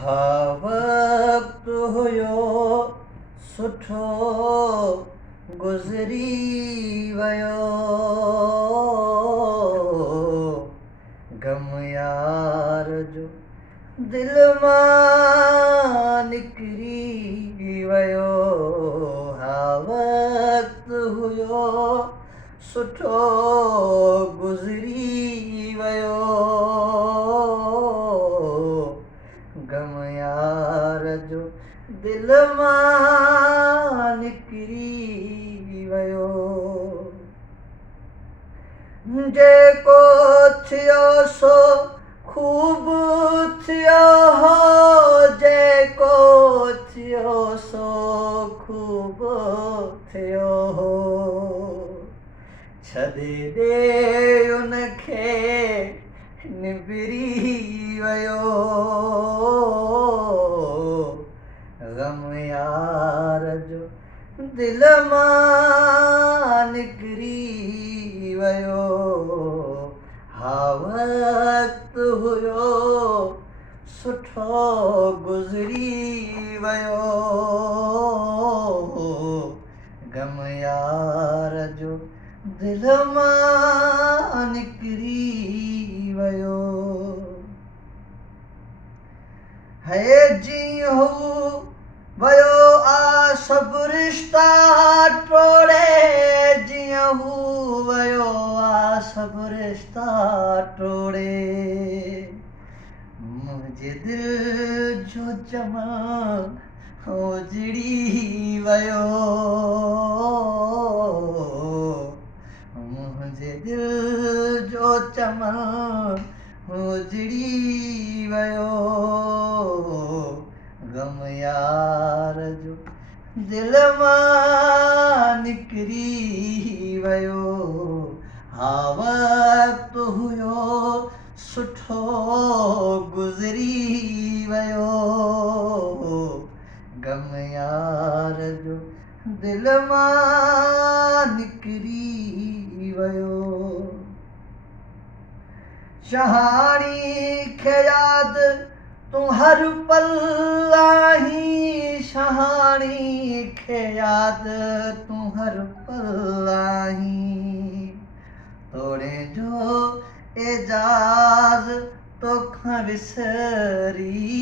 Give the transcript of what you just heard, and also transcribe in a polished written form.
हा वक़्तु हुयो सुठो गुज़री वियो, ग़म यार जो दिल मां निकिरी वियो। हा वक़्तु हुयो सुठो गुज़री वियो, ग़म यार जो दिल मां निकिरी वियो। जेको थियो सो ख़ूब थियो हो, जेको थियो सो ख़ूब थियो हो, छॾे ॾे उनखे निबिरी वियो, ग़म यार जो दिल मां निकिरी वियो। हा वक़्तु हुयो सुठो गुज़री वियो, ग़म यार जो दिल मां निकिरी वियो। है जीअं हू वियो आ सभु रिश्ता टोड़े, जीअं हू वियो आ सभु रिश्ता टोड़े, मुंहिंजे दिल जो चमन उजड़ी वियो, मुंहिंजे दिल जो चमन उजड़ी वियो, ग़म यार जो दिल मां निकिरी वियो। हा वक़्तु हुयो सुठो गुज़री वियो, ग़म यार जो दिल मां निकिरी वियो। शहाणी खे यादि तूं हर पल आहीं, शहाणी खे यादि तूं हर पल आहीं, तोड़े जो एजाज़ तोखां विसरी